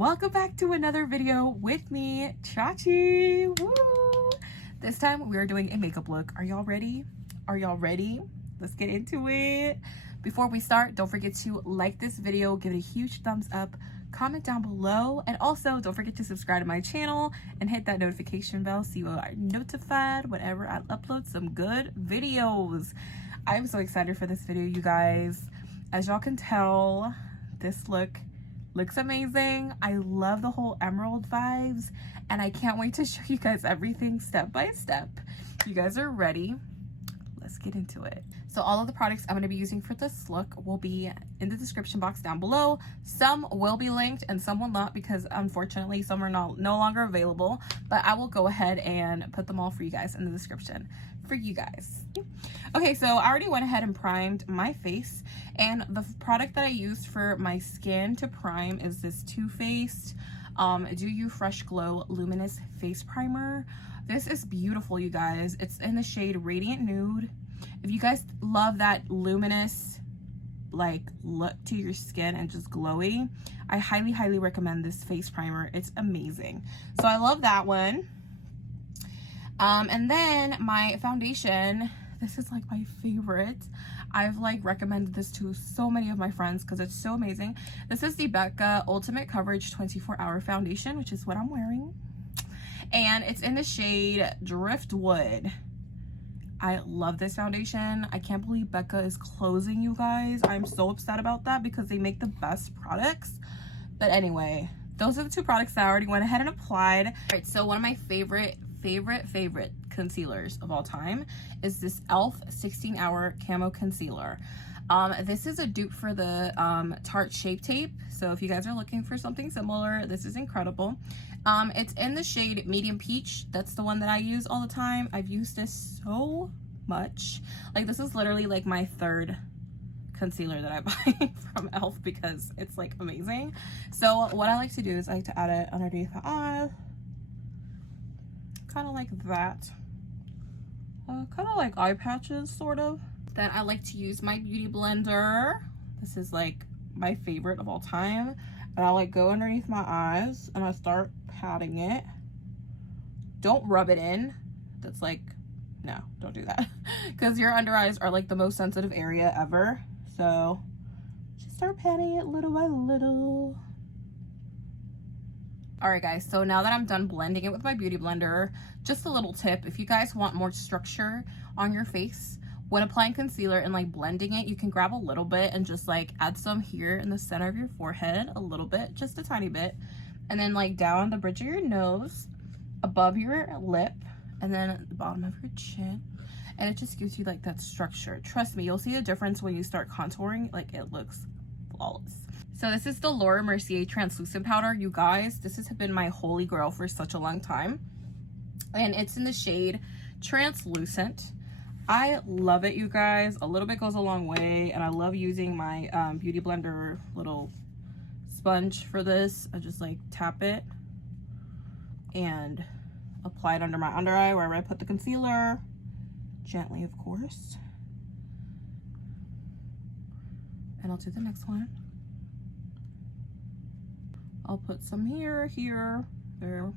welcome back to another video with me, Chachi. Woo! This time we are doing a makeup look. Are y'all ready? Are y'all ready? Let's get into it. Before we start, don't forget to like this video, give it a huge thumbs up, comment down below, and also don't forget to subscribe to my channel and hit that notification bell so you are notified whenever I upload some good videos. I'm so excited for this video, you guys. As y'all can tell, this look looks amazing. I love the whole emerald vibes, and I can't wait to show you guys everything step by step. You guys are ready? Let's get into it. So all of the products I'm going to be using for this look will be in the description box down below. Some will be linked and some will not, because unfortunately some are no longer available, but I will go ahead and put them all for you guys in the description for you guys. Okay, so I already went ahead and primed my face, and the product that I used for my skin to prime is this Too Faced Do You Fresh Glow Luminous Face Primer. This is beautiful, you guys. It's in the shade Radiant Nude. If you guys love that luminous like look to your skin and just glowy, I highly recommend this face primer. It's amazing. So I love that one. And then my foundation, this is like my favorite. I've like recommended this to so many of my friends because it's so amazing. This is the Becca Ultimate Coverage 24-Hour Foundation, which is what I'm wearing. And it's in the shade Driftwood. I love this foundation. I can't believe Becca is closing, you guys. I'm so upset about that because they make the best products. But anyway, those are the two products that I already went ahead and applied. All right, so one of my favorite concealers of all time is this e.l.f. 16-Hour Camo Concealer. This is a dupe for the Tarte Shape Tape. So if you guys are looking for something similar, this is incredible. It's in the shade Medium Peach. That's the one that I use all the time. I've used this so much. Like, this is literally like my third concealer that I buy from e.l.f. because it's like amazing. So what I like to do is I like to add it underneath the eye. Kind of like that. Kind of like eye patches, sort of. Then I like to use my beauty blender. This is like my favorite of all time. And I like go underneath my eyes and I start patting it. Don't rub it in. That's like, no, don't do that. Because your under eyes are like the most sensitive area ever. So just start patting it little by little. Alright guys, so now that I'm done blending it with my beauty blender, just a little tip: if you guys want more structure on your face when applying concealer and like blending it, you can grab a little bit and just like add some here in the center of your forehead, a little bit, just a tiny bit, and then like down the bridge of your nose, above your lip, and then at the bottom of your chin, and it just gives you like that structure. Trust me, you'll see a difference when you start contouring. Like, it looks flawless. So this is the Mercier translucent powder, you guys. This has been my holy grail for such a long time, and it's in the shade Translucent. I love it, you guys. A little bit goes a long way, and I love using my beauty blender little sponge for this. I just like tap it and apply it under my under eye wherever I put the concealer, gently of course, and I'll do the next one. I'll put some here, there,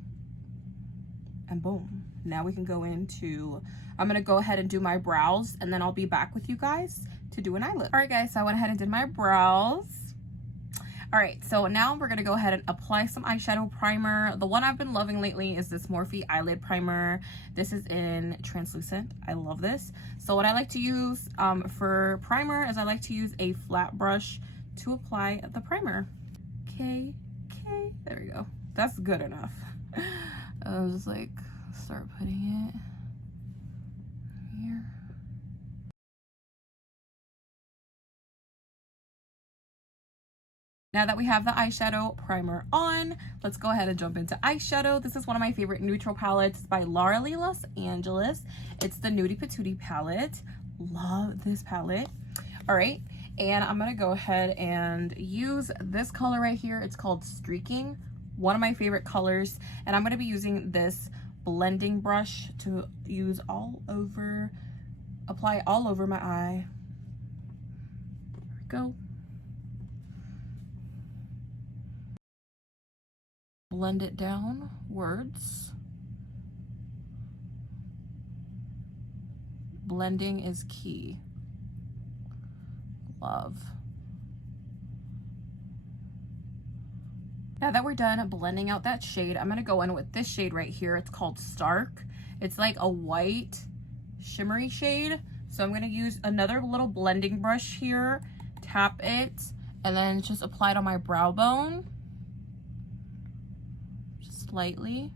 and boom. Now we can go into, I'm gonna go ahead and do my brows, and then I'll be back with you guys to do an eyelid. All right guys, so I went ahead and did my brows. All right, so now we're gonna go ahead and apply some eyeshadow primer. The one I've been loving lately is this Morphe eyelid primer. This is in translucent. I love this. So what I like to use for primer is I like to use a flat brush to apply the primer. Okay, there we go. That's good enough. I'll just like start putting it here. Now that we have the eyeshadow primer on, let's go ahead and jump into eyeshadow. This is one of my favorite neutral palettes by Laura Lee Los Angeles. It's the Nudie Patootie palette. Love this palette. All right, and I'm gonna go ahead and use this color right here. It's called Streaking, one of my favorite colors, and I'm gonna be using this blending brush to use apply all over my eye. There we go. blend it downwards. Blending is key. Love. Now that we're done blending out that shade, I'm gonna go in with this shade right here. It's called Stark. It's like a white shimmery shade. So I'm gonna use another little blending brush here, tap it, and then just apply it on my brow bone. Just lightly.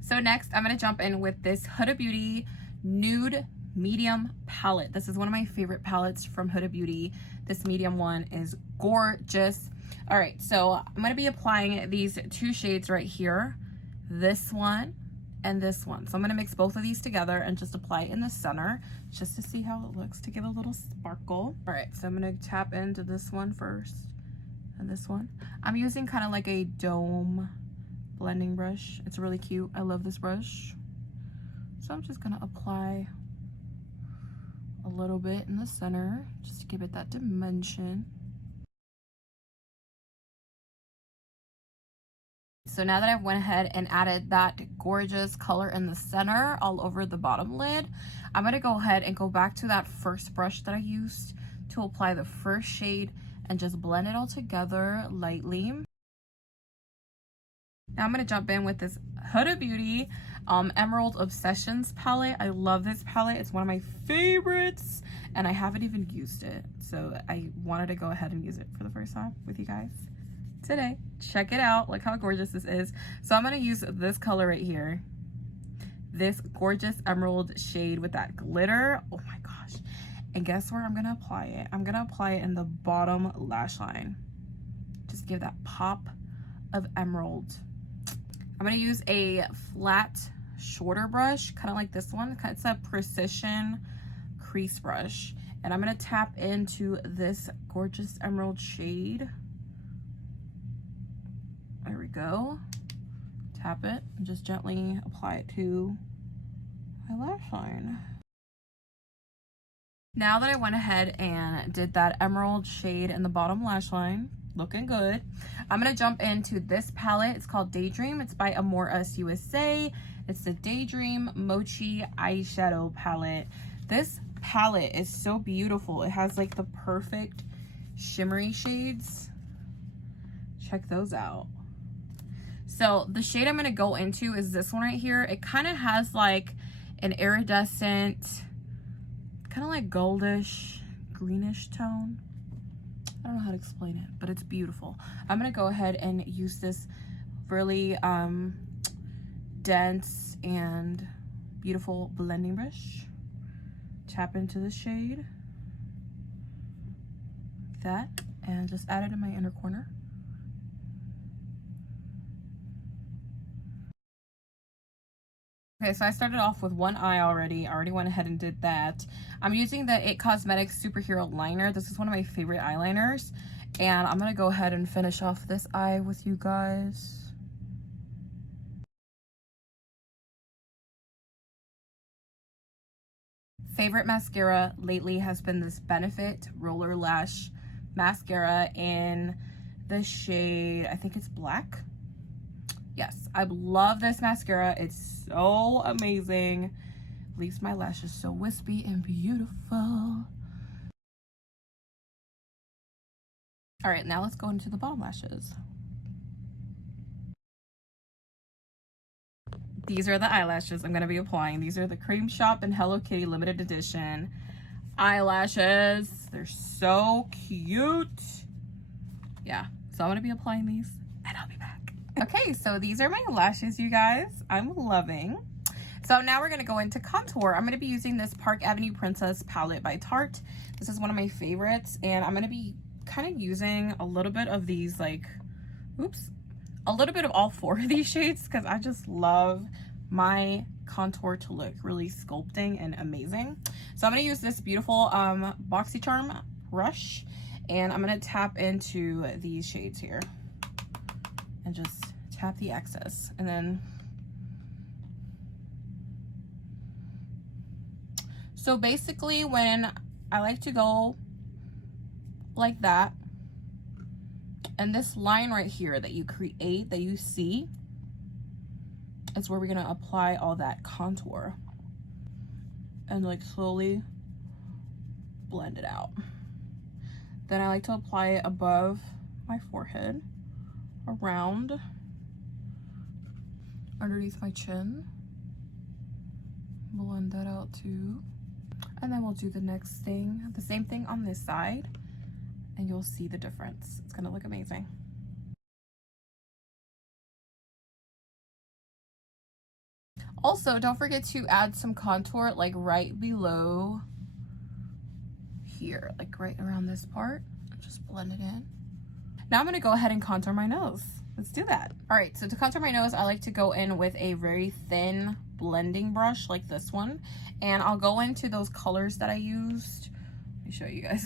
So next, I'm gonna jump in with this Huda Beauty Nude Medium palette. This is one of my favorite palettes from Huda Beauty. This medium one is gorgeous. All right, so I'm gonna be applying these two shades right here, this one and this one. So I'm gonna mix both of these together and just apply it in the center just to see how it looks, to give a little sparkle. All right, so I'm gonna tap into this one first and this one. I'm using kind of like a dome blending brush. It's really cute. I love this brush. So I'm just gonna apply a little bit in the center just to give it that dimension. So now that I've went ahead and added that gorgeous color in the center all over the bottom lid, I'm gonna go ahead and go back to that first brush that I used to apply the first shade and just blend it all together lightly. Now I'm gonna jump in with this Huda Beauty Emerald Obsessions palette. I love this palette. It's one of my favorites and I haven't even used it. So I wanted to go ahead and use it for the first time with you guys today. Check it out. Look how gorgeous this is. So I'm gonna use this color right here. This gorgeous emerald shade with that glitter. Oh my gosh. And guess where I'm gonna apply it? I'm gonna apply it in the bottom lash line. Just give that pop of emerald. I'm gonna use a flat, shorter brush, kind of like this one. It's a precision crease brush. And I'm gonna tap into this gorgeous emerald shade. There we go. Tap it and just gently apply it to my lash line. Now that I went ahead and did that emerald shade in the bottom lash line, looking good, I'm gonna jump into this palette. It's called Daydream. It's by Amor USA. It's the Daydream Muchi eyeshadow palette. This palette is so beautiful. It has like the perfect shimmery shades. Check those out. So the shade I'm gonna go into is this one right here. It kind of has like an iridescent, kind of like goldish, greenish tone. I don't know how to explain it, but it's beautiful. I'm gonna go ahead and use this really dense and beautiful blending brush. Tap into the shade like that and just add it in my inner corner. Okay, so I started off with one eye already. I already went ahead and did that. I'm using the IT Cosmetics Superhero Liner. This is one of my favorite eyeliners. And I'm gonna go ahead and finish off this eye with you guys. Favorite mascara lately has been this Benefit Roller Lash Mascara in the shade, I think it's black. Yes, I love this mascara. It's so amazing. Leaves my lashes so wispy and beautiful. All right, now let's go into the bottom lashes. These are the eyelashes I'm gonna be applying. These are the Cream Shop and Hello Kitty limited edition eyelashes. They're so cute. Yeah, so I'm gonna be applying these and I'll be back. Okay, so these are my lashes, you guys. I'm loving. So now we're gonna go into contour. I'm gonna be using this Park Avenue Princess palette by Tarte. This is one of my favorites, and I'm gonna be kind of using a little bit of these, like, a little bit of all four of these shades because I just love my contour to look really sculpting and amazing. So I'm gonna use this beautiful BoxyCharm brush, and I'm gonna tap into these shades here and just tap the excess. And then, so basically when I like to go like that And this line right here that you create, that you see, is where we're gonna apply all that contour and like slowly blend it out. Then I like to apply it above my forehead, around, underneath my chin. Blend that out too. And then we'll do the next thing, the same thing on this side, and you'll see the difference. It's gonna look amazing. Also, don't forget to add some contour like right below here, like right around this part. Just blend it in. Now I'm gonna go ahead and contour my nose. Let's do that. All right, so to contour my nose, I like to go in with a very thin blending brush like this one. And I'll go into those colors that I used. Let me show you guys.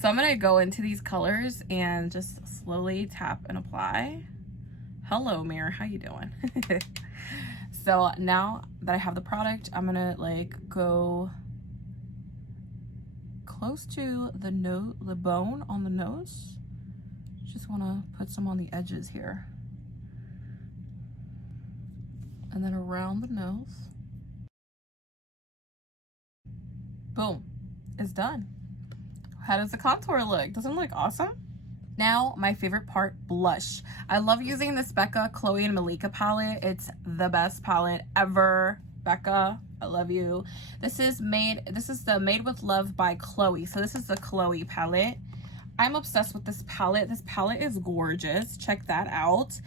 So I'm gonna go into these colors and just slowly tap and apply. Hello, mirror, how you doing? So now that I have the product, I'm gonna like go close to the bone on the nose. Just wanna put some on the edges here. And then around the nose. Boom, it's done. How does the contour look? Doesn't it look awesome? Now, my favorite part, blush. I love using this Becca, Chloe, and Malika palette. It's the best palette ever. Becca, I love you. This is the Made with Love by Chloe. So this is the Chloe palette. I'm obsessed with this palette. This palette is gorgeous. Check that out.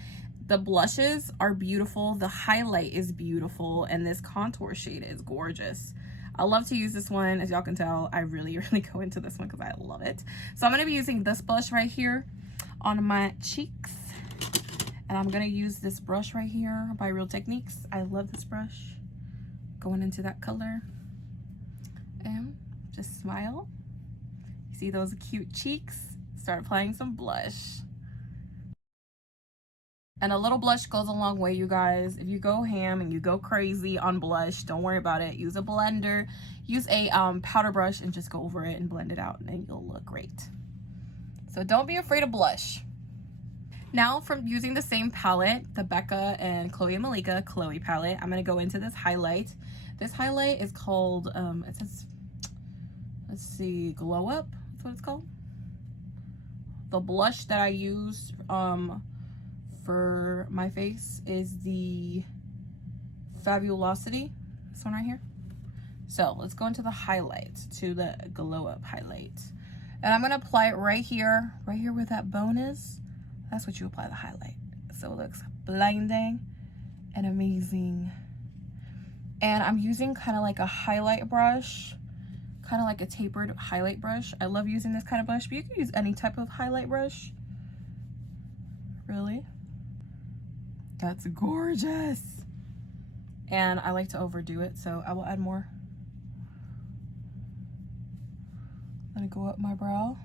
The blushes are beautiful. The highlight is beautiful. And this contour shade is gorgeous. I love to use this one. As y'all can tell, I really go into this one because I love it. So I'm going to be using this blush right here on my cheeks. And I'm going to use this brush right here by Real Techniques. I love this brush. Going into that color. And just smile. You see those cute cheeks? Start applying some blush. And a little blush goes a long way, you guys. If you go ham and you go crazy on blush, don't worry about it. Use a blender, use a powder brush, and just go over it and blend it out, and then you'll look great. So don't be afraid of blush. Now, from using the same palette, the Becca and Chloe and Malika Chloe palette, I'm gonna go into this highlight. This highlight is called, it says, let's see, Glow Up. That's what it's called. The blush that I used, for my face is the Fabulosity, this one right here. So let's go into the highlight, to the Glow Up highlight. And I'm gonna apply it right here where that bone is. That's what you apply the highlight. So it looks blinding and amazing. And I'm using kind of like a highlight brush, kind of like a tapered highlight brush. I love using this kind of brush, but you can use any type of highlight brush, really. That's gorgeous. And I like to overdo it, so I will add more. Let it go up my brow.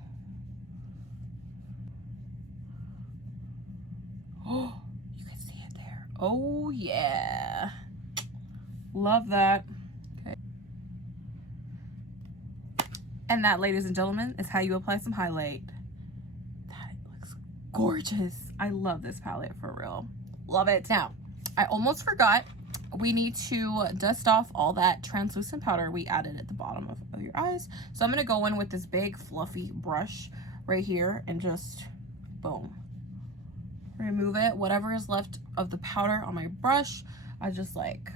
Oh, you can see it there. Oh yeah. Love that. Okay. And that, ladies and gentlemen, is how you apply some highlight. That looks gorgeous. I love this palette, for real. Love it. Now, I almost forgot, we need to dust off all that translucent powder we added at the bottom of your eyes. So I'm going to go in with this big fluffy brush right here and just boom, remove it. Whatever is left of the powder on my brush, I just like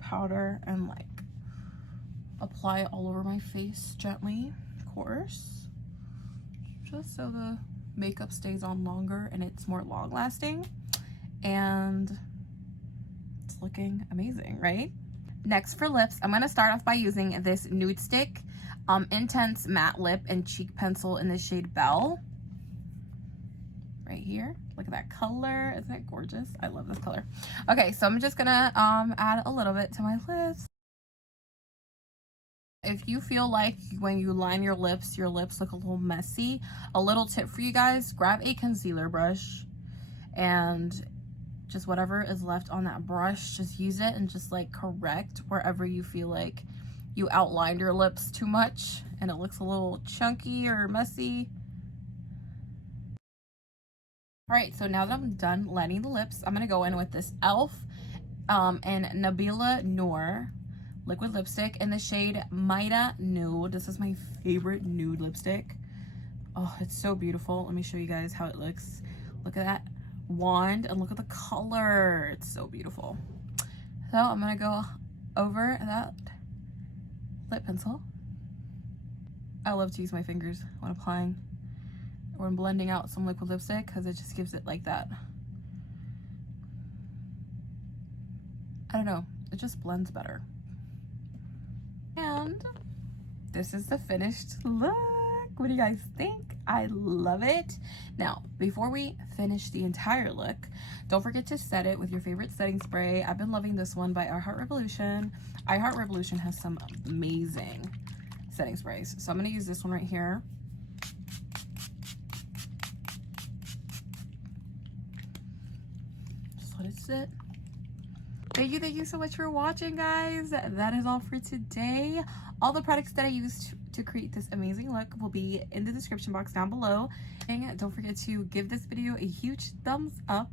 powder and like apply it all over my face gently, of course, just so the makeup stays on longer and it's more long lasting. And it's looking amazing, right? Next, for lips, I'm going to start off by using this Nude Stick Intense Matte Lip and Cheek Pencil in the shade Belle. Right here. Look at that color. Isn't it gorgeous? I love this color. Okay, so I'm just going to add a little bit to my lips. If you feel like when you line your lips look a little messy, a little tip for you guys, grab a concealer brush and just whatever is left on that brush, just use it and just like correct wherever you feel like you outlined your lips too much and it looks a little chunky or messy. All right, so now that I'm done lining the lips, I'm gonna go in with this e.l.f. And Nabila Noor liquid lipstick in the shade Maida Nude. This is my favorite nude lipstick. Oh, it's so beautiful. Let me show you guys how it looks. Look at that wand and look at the color. It's so beautiful. So I'm gonna go over that lip pencil. I love to use my fingers when applying or when blending out some liquid lipstick because it just gives it like that. I don't know, it just blends better. And this is the finished look. What do you guys think? I love it. Now, before we finish the entire look, don't forget to set it with your favorite setting spray. I've been loving this one by iHeartRevolution. iHeartRevolution has some amazing setting sprays. So I'm gonna use this one right here. Just let it sit. Thank you so much for watching, guys. That is all for today. All the products that I used to create this amazing look will be in the description box down below. And don't forget to give this video a huge thumbs up,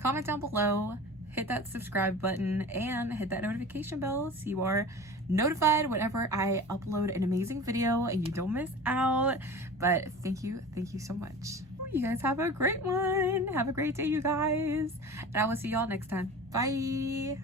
comment down below, hit that subscribe button, and hit that notification bell so you are notified whenever I upload an amazing video and you don't miss out. But thank you so much. You guys have a great one. Have a great day, you guys. And I will see y'all next time. Bye.